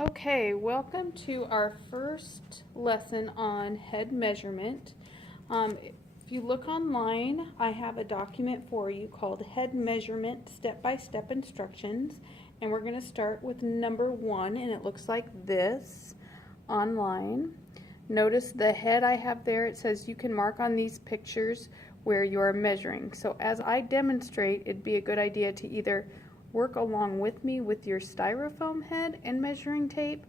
Okay, welcome to our first lesson on head measurement. If you look online, I have a document for you called Head Measurement Step-by-Step Instructions, and we're going to start with number 1, and it looks like this online. Notice the head I have there, it says you can mark on these pictures where you are measuring. So as I demonstrate, it'd be a good idea to either work along with me with your styrofoam head and measuring tape,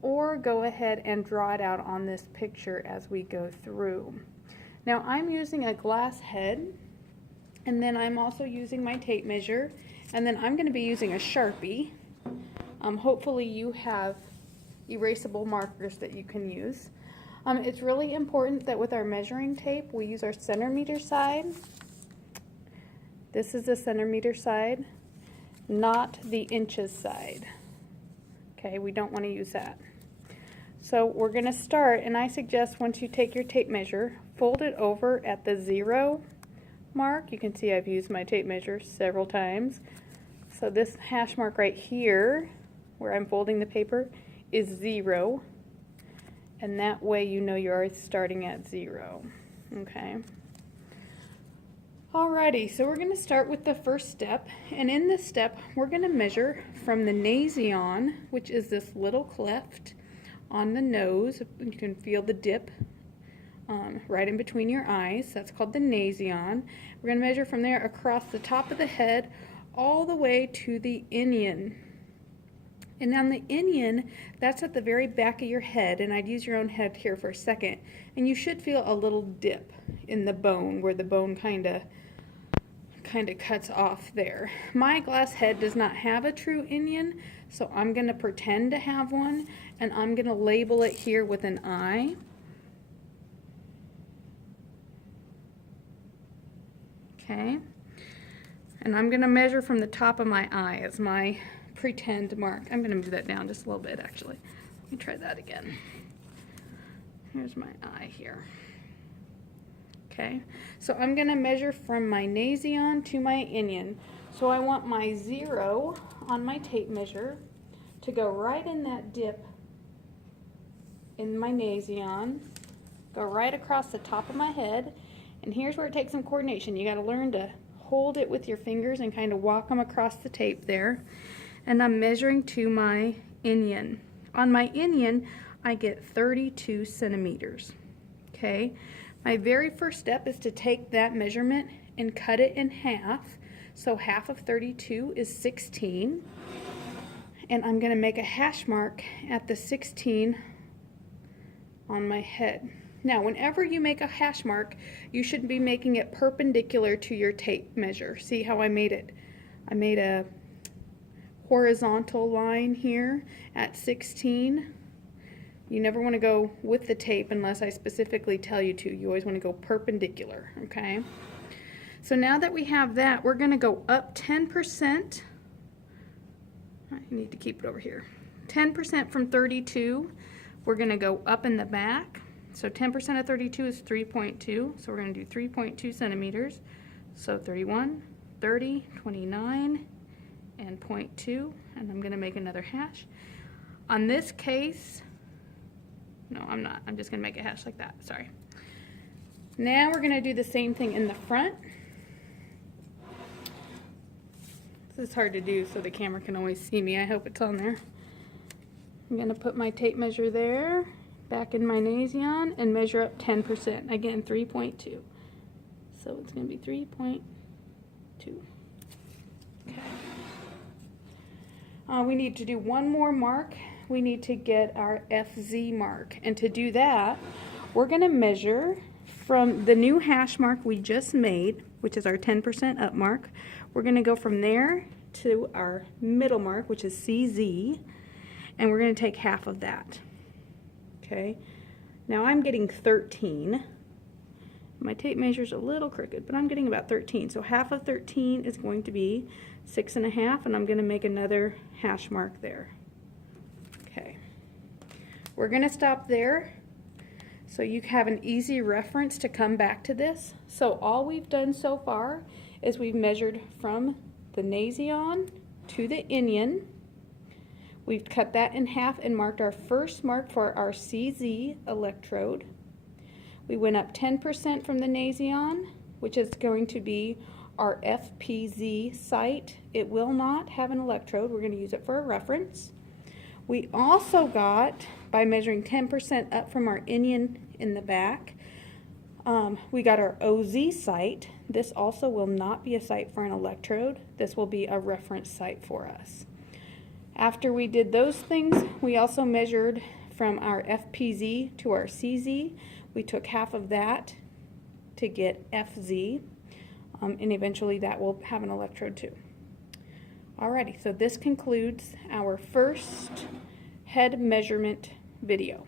or go ahead and draw it out on this picture as we go through. Now I'm using a glass head, and then I'm also using my tape measure, and then I'm going to be using a Sharpie. Hopefully you have erasable markers that you can use. It's really important that with our measuring tape we use our centimeter side. This is the centimeter side, not the inches side. Okay, we don't want to use that. So we're going to start, and I suggest once you take your tape measure, fold it over at the 0 mark. You can see I've used my tape measure several times. So this hash mark right here, where I'm folding the paper, is 0. And that way you know you're starting at 0. Okay. Alrighty, so we're going to start with the first step, and in this step we're going to measure from the nasion, which is this little cleft on the nose. You can feel the dip right in between your eyes. That's called the nasion. We're going to measure from there across the top of the head all the way to the inion. And on the inion, that's at the very back of your head, and I'd use your own head here for a second, and you should feel a little dip in the bone where the bone kind of cuts off there. My glass head does not have a true inion, so I'm going to pretend to have one, and I'm going to label it here with an I. Okay, and I'm going to measure from the top of my eye as my pretend mark. I'm going to move that down just a little bit actually. Let me try that again. Here's my eye here. Okay, so I'm going to measure from my nasion to my inion. So I want my 0 on my tape measure to go right in that dip in my nasion, go right across the top of my head, and here's where it takes some coordination. You got to learn to hold it with your fingers and kind of walk them across the tape there. And I'm measuring to my inion. On my inion, I get 32 centimeters. Okay. My very first step is to take that measurement and cut it in half. So half of 32 is 16. And I'm going to make a hash mark at the 16 on my head. Now, whenever you make a hash mark, you should be making it perpendicular to your tape measure. See how I made it? I made a horizontal line here at 16. You never want to go with the tape unless I specifically tell you to. You always want to go perpendicular, okay? So now that we have that, we're going to go up 10%. I need to keep it over here. 10% from 32. We're going to go up in the back. So 10% of 32 is 3.2. So we're going to do 3.2 centimeters. So 31, 30, 29, and 0.2. And I'm going to make another hash. On this case, no, I'm not. I'm just going to make a hash like that. Sorry. Now we're going to do the same thing in the front. This is hard to do so the camera can always see me. I hope it's on there. I'm going to put my tape measure there, back in my nasion, and measure up 10%. Again, 3.2. So it's going to be 3.2. Okay. We need to do one more mark. We need to get our FZ mark, and to do that we're going to measure from the new hash mark we just made, which is our 10% up mark. We're going to go from there to our middle mark, which is CZ, and we're going to take half of that. Okay, now I'm getting 13. My tape measure's a little crooked, but I'm getting about 13, so half of 13 is going to be 6.5, and I'm going to make another hash mark there. Okay, we're going to stop there so you have an easy reference to come back to this. So all we've done so far is we've measured from the nasion to the inion. We've cut that in half and marked our first mark for our CZ electrode. We went up 10% from the Nafion, which is going to be our FPZ site. It will not have an electrode. We're going to use it for a reference. We also got, by measuring 10% up from our inion in the back, we got our OZ site. This also will not be a site for an electrode. This will be a reference site for us. After we did those things, we also measured from our FPZ to our CZ. We took half of that to get FZ, and eventually that will have an electrode too. Alrighty, so this concludes our first head measurement video.